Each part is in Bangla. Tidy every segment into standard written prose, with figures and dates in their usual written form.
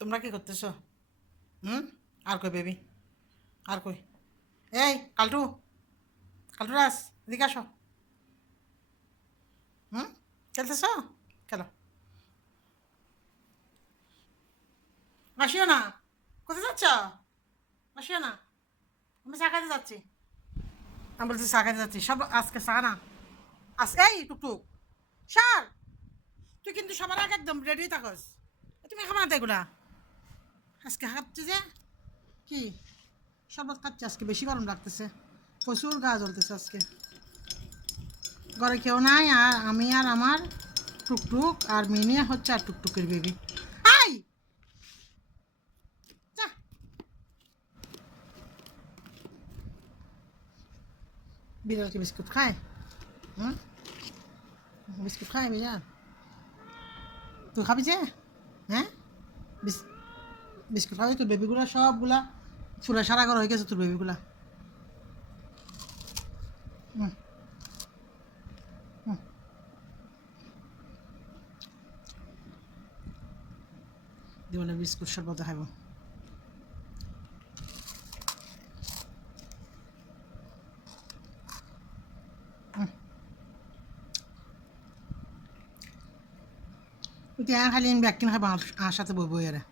তোমরা কি করতেছো? হুম? আর কই বেবি? আর কই? এই কালটু, কালটু রাস, এদিকে আসো। হুম? খেলতেছো? খেলো। আসিও না। কোথায় যাচ্ছ? আসিও না। আমি চা খাইতে যাচ্ছি। আমি বলছি চা খাইতে যাচ্ছি। সব আজকে চা না। আজ এই টুকটুক। সার, তুই কিন্তু সবার আগে একদম রেডি থাকস। তুমি খাবার না এগুলা। আজকে খাচ্ছি যে কি শরবত খাচ্ছি আজকে, বেশি গরম লাগতেছে। প্রচুর গা জ্বলতেছে আজকে। ঘরে কেউ নাই, আর আমি আর আমার টুকটুক আর মিনি হচ্ছে আর টুকটুকের বেবি। আই যা। বিড়াল কি বিস্কুট খায়? হুম? বিস্কুট খায় বিড়াল? তুই খাবি যে? হ্যাঁ? বিস- বিস্কুট খাবি? তোর বেবিগুলা সবগুলা ফুরা সারা করা হয়ে গেছে তোর বেবিগুলা। হুম, হুম। জীবনে বিস্কুট সর্বত খাইব। তুই খালি ব্যাগটিন খাইব আমার সাথে বই বই এরা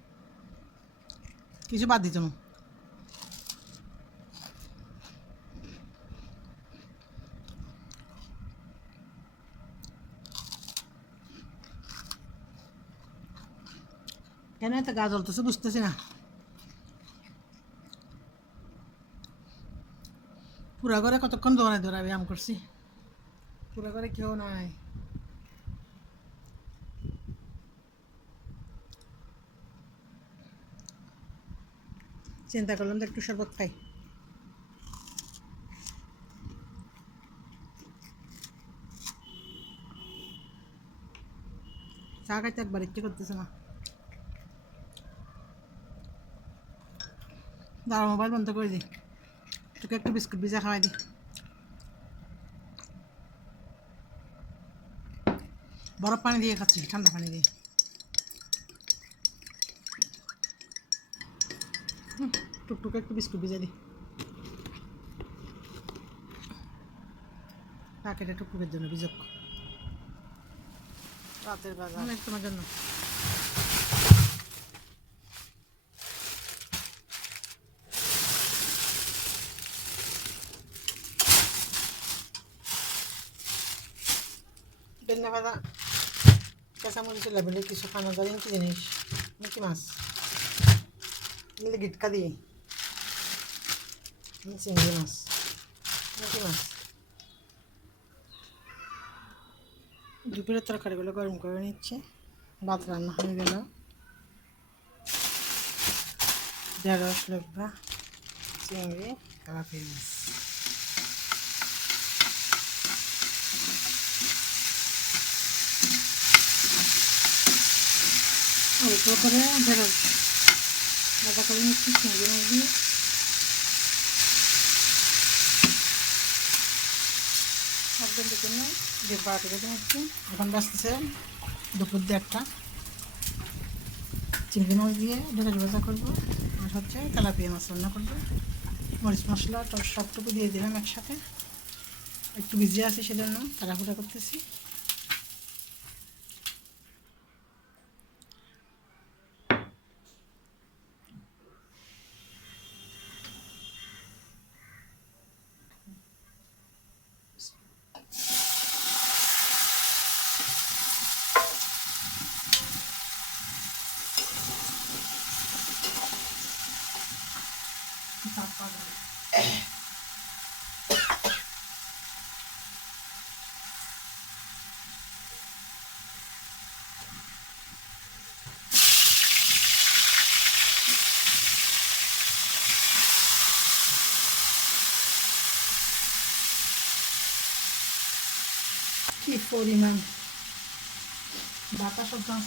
কিছু বাদ দিত না। কেন এত গা জ্বলতেছে বুঝতেছি না। পুরা ঘরে কতক্ষণ দৌড়ায় দৌড়ায় ব্যায়াম করছি। পুরা ঘরে কেউ নাই। চিন্তা করলাম তো একটু শরবত খাই। চা খাইতে একবার ইচ্ছে করতেছে না। দাঁড়া, মোবাইল বন্ধ করে দিই। তোকে একটু বিস্কুট ভিজা খাওয়াই দিই। বরফ পানি দিয়ে খাচ্ছি, ঠান্ডা পানি দিয়ে। টুকটুকে একটু বিস্কুট ভিজা দিই। প্যাকেটে টুকটুকের জন্য ভিজক। রাতের বাজার তোমার জন্য। বেন্না ভাজা, কাঁচামরিচের লেবেলে কিছু খানা যায় কি জিনিস? মিকি মাছ গিটকা দিয়ে, চিংড়ি মাছ, মিকি মাছ। দুপুরের তরকারিগুলো গরম করে নিচ্ছে। ভাত রান্না হয়ে গেল। ঢেঁড়স, লব্বা, চিংড়ি, তেলাপিয়া মাছ। অল্প করে ঢেঁড়স ভাজা করে নিচ্ছি চিংড়ি মাছ দিয়ে। হাজবেন্ডের জন্য ডিম পাড়া করে নিচ্ছি। এখন বাঁচতেছে দুপুর 1:30। চিংড়ি মাছ দিয়ে ঢেঁড়স ভাজা করবো, আর হচ্ছে তেলাপিয়া মাছ রান্না করবো। মরিচ মশলা সবটুকু দিয়ে দিলাম একসাথে। একটু ভিজিয়ে আছি সেজন্য তাড়াহুড়া করতেছি। কি পরিমাণ বাতাস গাছ!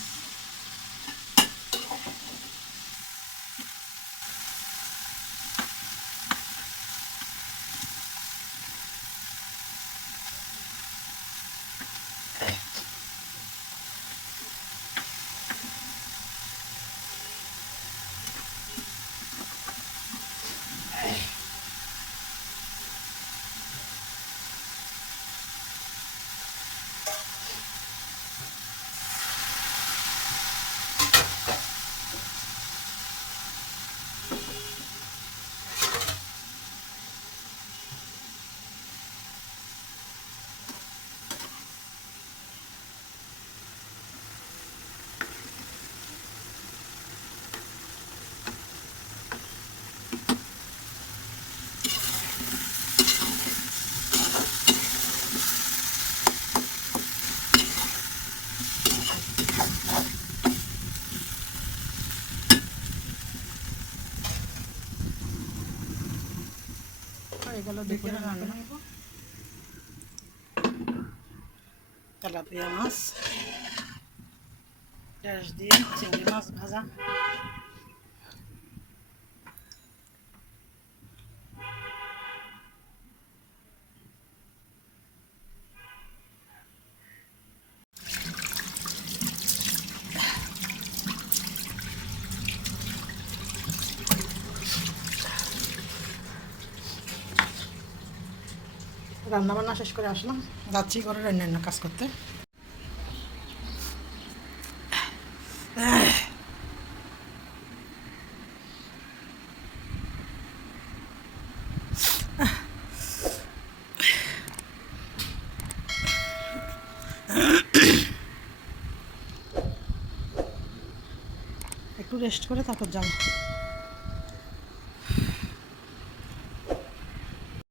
হয়ে গেল দুপুরে রান্না। তেলাপিয়া মাছ, পেঁয়াজ দিয়ে চিংড়ি মাছ ভাজা। রান্না বান্না শেষ করে আসলাম, যাচ্ছি করে রান্না কাজ করতে। একটু রেস্ট করে তারপর যাবো।